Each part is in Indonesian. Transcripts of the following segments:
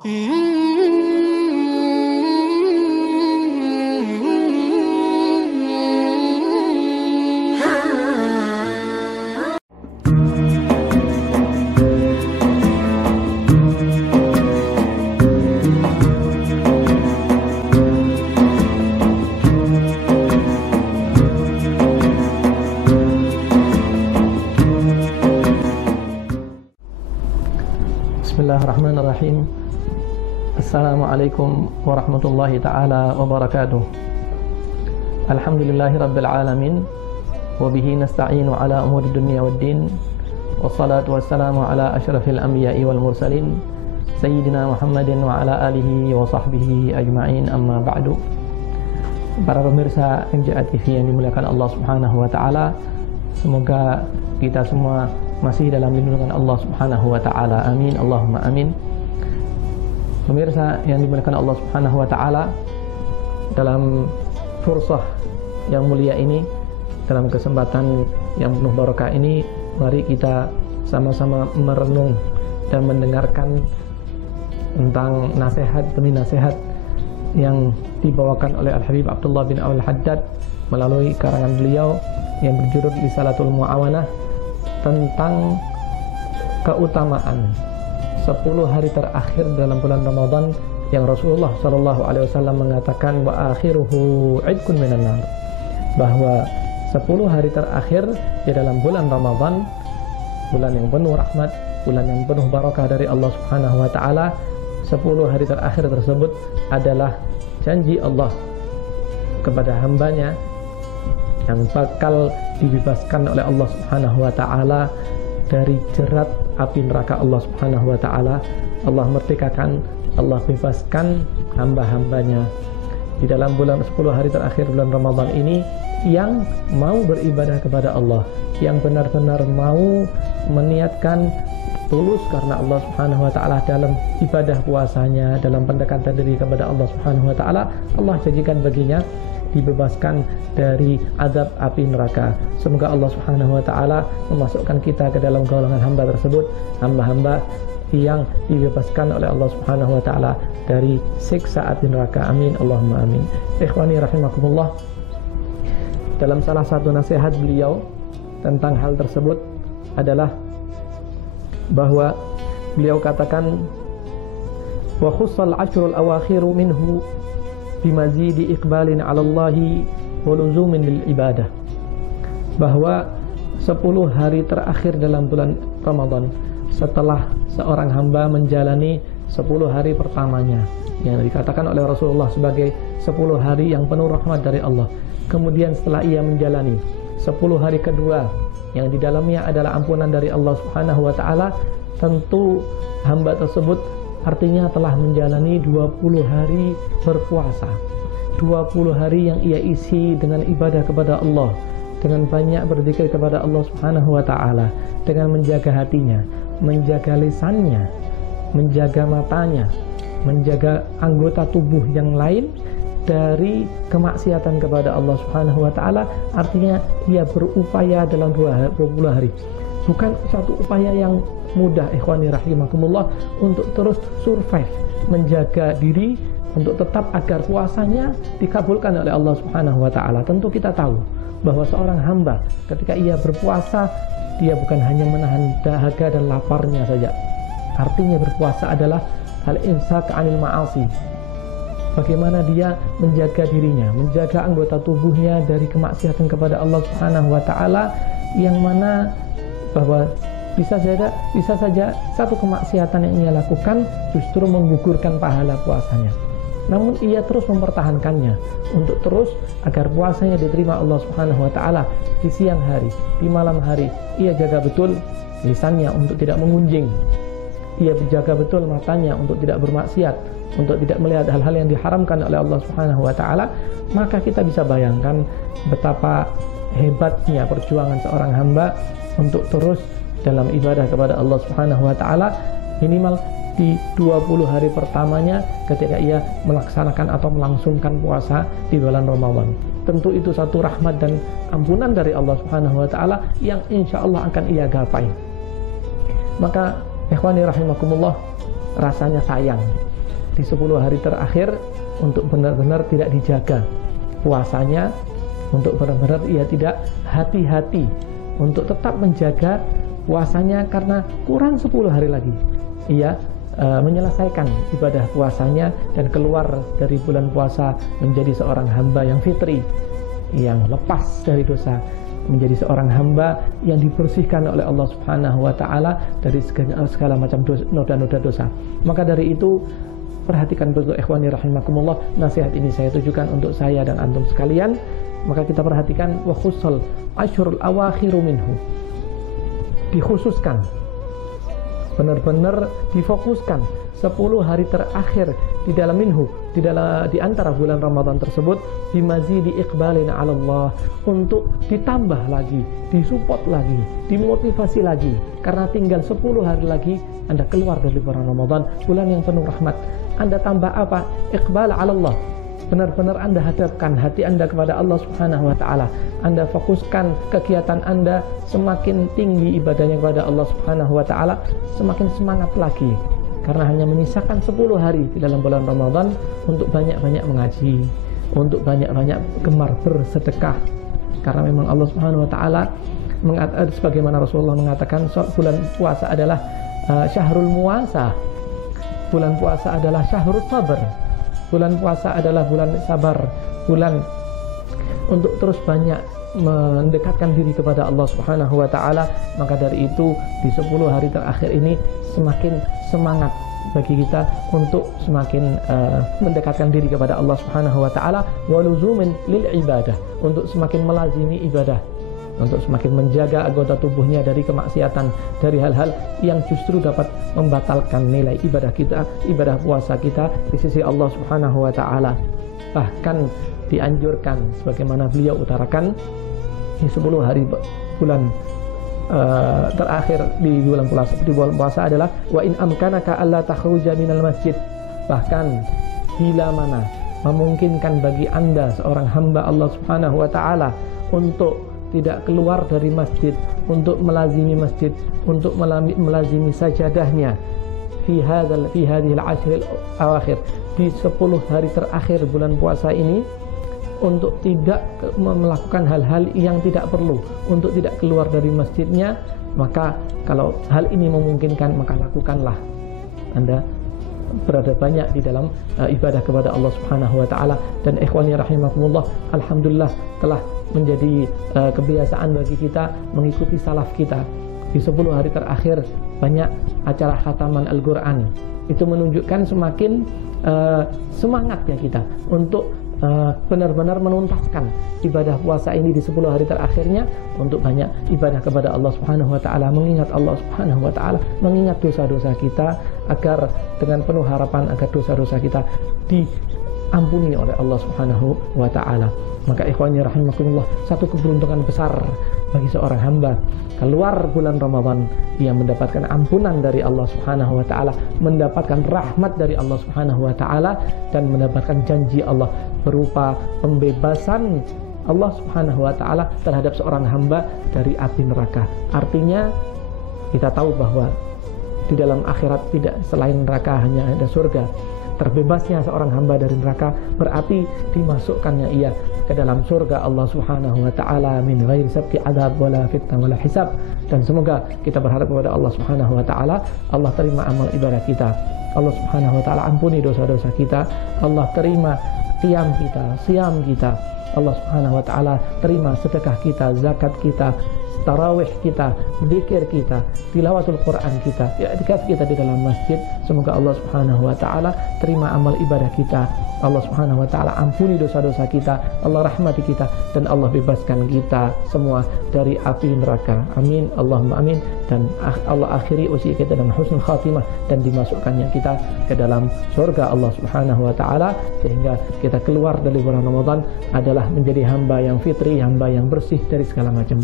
Bismillahirrahmanirrahim. Assalamualaikum warahmatullahi ta'ala wabarakatuh. Alhamdulillahi rabbil alamin, wabihi nasta'inu ala umuri dunia waddin, wassalatu wassalamu ala ashrafil anbiya'i wal mursalin, Sayyidina Muhammadin wa ala alihi wa sahbihi ajma'in, amma ba'du. Para pemirsa MJA TV yang dimuliakan Allah subhanahu wa ta'ala, semoga kita semua masih dalam lindungan Allah subhanahu wa ta'ala. Amin, Allahumma amin. Pemirsa yang dimuliakan Allah subhanahu wa ta'ala, dalam fursah yang mulia ini, dalam kesempatan yang penuh barakah ini, mari kita sama-sama merenung dan mendengarkan tentang nasihat demi nasihat yang dibawakan oleh Al-Habib Abdullah bin Al-Haddad melalui karangan beliau yang berjudul Risalatul Mu'awanah, tentang keutamaan 10 hari terakhir dalam bulan Ramadan yang Rasulullah SAW mengatakan wa akhiruhu idkun minan nar, bahwa 10 hari terakhir di dalam bulan Ramadan, bulan yang penuh rahmat, bulan yang penuh barakah dari Allah Subhanahu wa taala, 10 hari terakhir tersebut adalah janji Allah kepada hambanya yang bakal dibebaskan oleh Allah Subhanahu wa taala dari jerat api neraka Allah Subhanahu wa taala. Allah merdekakan, Allah bebaskan hamba-hambanya di dalam bulan 10 hari terakhir bulan Ramadan ini yang mau beribadah kepada Allah, yang benar-benar mau meniatkan tulus karena Allah Subhanahu wa taala dalam ibadah puasanya, dalam pendekatan diri kepada Allah Subhanahu wa taala. Allah janjikan baginya dibebaskan dari azab api neraka. Semoga Allah Subhanahu wa taala memasukkan kita ke dalam golongan hamba tersebut, hamba-hamba yang dibebaskan oleh Allah Subhanahu wa taala dari siksa api neraka. Amin, Allahumma amin. Ikhwani rahimakumullah, dalam salah satu nasihat beliau tentang hal tersebut adalah bahwa beliau katakan wa khussal ashrul awakhiru minhu bimazidi iqbalin 'ala Allahi wa luzumin lil ibadah, bahwa 10 hari terakhir dalam bulan Ramadan setelah seorang hamba menjalani 10 hari pertamanya yang dikatakan oleh Rasulullah sebagai 10 hari yang penuh rahmat dari Allah, kemudian setelah ia menjalani 10 hari kedua yang di dalamnya adalah ampunan dari Allah Subhanahu wa taala, tentu hamba tersebut artinya telah menjalani 20 hari berpuasa, 20 hari yang ia isi dengan ibadah kepada Allah, dengan banyak berzikir kepada Allah Subhanahu wa taala, dengan menjaga hatinya, menjaga lisannya, menjaga matanya, menjaga anggota tubuh yang lain dari kemaksiatan kepada Allah Subhanahu wa taala. Artinya ia berupaya dalam 20 hari. Bukan satu upaya yang mudah, ikhwani rahimakumullah, untuk terus survive, menjaga diri untuk tetap agar puasanya dikabulkan oleh Allah Subhanahu wa taala. Tentu kita tahu bahwa seorang hamba ketika ia berpuasa, dia bukan hanya menahan dahaga dan laparnya saja. Artinya berpuasa adalah al-imsak 'anil ma'asi. Bagaimana dia menjaga dirinya, menjaga anggota tubuhnya dari kemaksiatan kepada Allah Subhanahu wa taala, yang mana bahwa bisa saja satu kemaksiatan yang ia lakukan justru menggugurkan pahala puasanya. Namun ia terus mempertahankannya untuk terus agar puasanya diterima Allah Subhanahu wa taala. Di siang hari, di malam hari, ia jaga betul lisannya untuk tidak mengunjing. Ia menjaga betul matanya untuk tidak bermaksiat, untuk tidak melihat hal-hal yang diharamkan oleh Allah Subhanahu wa taala. Maka kita bisa bayangkan betapa hebatnya perjuangan seorang hamba untuk terus dalam ibadah kepada Allah Subhanahu wa taala, minimal di 20 hari pertamanya ketika ia melaksanakan atau melangsungkan puasa di bulan Ramadan. Tentu itu satu rahmat dan ampunan dari Allah Subhanahu wa taala yang insya Allah akan ia gapai. Maka ikhwani rahimakumullah, rasanya sayang di 10 hari terakhir untuk benar-benar tidak dijaga puasanya, untuk benar-benar ia tidak hati-hati untuk tetap menjaga puasanya, karena kurang 10 hari lagi ia menyelesaikan ibadah puasanya dan keluar dari bulan puasa menjadi seorang hamba yang fitri, yang lepas dari dosa, menjadi seorang hamba yang dibersihkan oleh Allah Subhanahu wa taala dari segala macam noda-noda dosa. Maka dari itu, perhatikan betul ikhwani rahimakumullah, nasihat ini saya tujukan untuk saya dan antum sekalian. Maka kita perhatikan, wa khusul asyrul awakhiru minhu, dikhususkan, benar-benar difokuskan 10 hari terakhir di dalam minhu, di antara bulan Ramadan tersebut, bimazidi iqbalin 'ala Allah, untuk ditambah lagi, disupport lagi, dimotivasi lagi, karena tinggal 10 hari lagi Anda keluar dari bulan Ramadan, bulan yang penuh rahmat. Anda tambah apa? Iqbal 'ala Allah. Benar-benar Anda hadapkan hati Anda kepada Allah Subhanahu wa taala. Anda fokuskan kegiatan Anda, semakin tinggi ibadahnya kepada Allah Subhanahu wa taala, semakin semangat lagi. Karena hanya menyisakan 10 hari di dalam bulan Ramadan untuk banyak-banyak mengaji, untuk banyak-banyak gemar bersedekah. Karena memang Allah Subhanahu wa taala sebagaimana Rasulullah mengatakan, bulan puasa adalah syahrul muasa. Bulan puasa adalah syahrul sabar. Bulan puasa adalah bulan sabar, bulan untuk terus banyak mendekatkan diri kepada Allah Subhanahu wa taala. Maka dari itu, di 10 hari terakhir ini semakin semangat bagi kita untuk semakin mendekatkan diri kepada Allah Subhanahu wa taala, wa luzumin lil ibadah, untuk semakin melazimi ibadah, untuk semakin menjaga anggota tubuhnya dari kemaksiatan, dari hal-hal yang justru dapat membatalkan nilai ibadah kita, ibadah puasa kita di sisi Allah Subhanahu wa taala. Bahkan dianjurkan, sebagaimana beliau utarakan, di 10 hari bulan terakhir di bulan puasa adalah wa in amkanaka alla takhruja minal masjid. Bahkan bila mana memungkinkan bagi Anda seorang hamba Allah Subhanahu wa taala untuk tidak keluar dari masjid, untuk melazimi masjid, untuk melazimi sajadahnya fi hadhil ashril awakhir, di 10 hari terakhir bulan puasa ini, untuk tidak melakukan hal-hal yang tidak perlu, untuk tidak keluar dari masjidnya. Maka kalau hal ini memungkinkan, maka lakukanlah. Anda berada banyak di dalam ibadah kepada Allah Subhanahu wa taala. Dan ikhwani rahimakumullah, alhamdulillah telah menjadi kebiasaan bagi kita mengikuti salaf kita. Di 10 hari terakhir banyak acara khataman Al-Quran. Itu menunjukkan semakin semangatnya kita untuk benar-benar menuntaskan ibadah puasa ini di 10 hari terakhirnya, untuk banyak ibadah kepada Allah Subhanahu wa taala, mengingat Allah Subhanahu wa taala, mengingat dosa-dosa kita, agar dengan penuh harapan agar dosa-dosa kita diampuni oleh Allah Subhanahu wa taala. Maka ikhwani rahimakumullah, satu keberuntungan besar bagi seorang hamba keluar bulan Ramadan, ia mendapatkan ampunan dari Allah Subhanahu wa taala, mendapatkan rahmat dari Allah Subhanahu wa taala, dan mendapatkan janji Allah berupa pembebasan Allah Subhanahu wa taala terhadap seorang hamba dari api neraka. Artinya kita tahu bahwa di dalam akhirat tidak selain neraka hanya ada surga. Terbebasnya seorang hamba dari neraka berarti dimasukkannya ia ke dalam surga Allah Subhanahu wa taala min ghairi sabqi adzab wala fitnah wala hisab. Dan semoga kita berharap kepada Allah Subhanahu wa taala, Allah terima amal ibadah kita, Allah Subhanahu wa taala ampuni dosa-dosa kita, Allah terima qiyam kita, siam kita, Allah Subhanahu wa taala terima sedekah kita, zakat kita, tarawih kita, zikir kita, tilawatul Quran kita, i'tikaf kita di dalam masjid. Semoga Allah Subhanahu wa taala terima amal ibadah kita, Allah Subhanahu wa taala ampuni dosa-dosa kita, Allah rahmati kita, dan Allah bebaskan kita semua dari api neraka. Amin, Allahumma amin. Dan Allah akhiri usia kita dengan husnul khatimah, dan dimasukkannya kita ke dalam surga Allah Subhanahu wa taala, sehingga kita keluar dari bulan Ramadan adalah menjadi hamba yang fitri, hamba yang bersih dari segala macam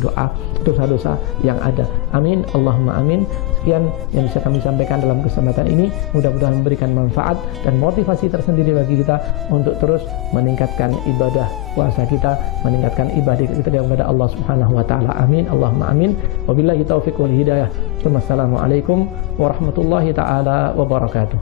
dosa-dosa yang ada. Amin, Allahumma amin. Sekian yang bisa kami sampaikan dalam kesempatan ini, mudah-mudahan memberikan manfaat dan motivasi tersendiri bagi kita untuk terus meningkatkan ibadah puasa kita, meningkatkan ibadah kita kepada Allah Subhanahu wa taala. Amin, Allahumma amin. Wabillahi taufiq wal hidayah. Wassalamualaikum warahmatullahi taala wabarakatuh.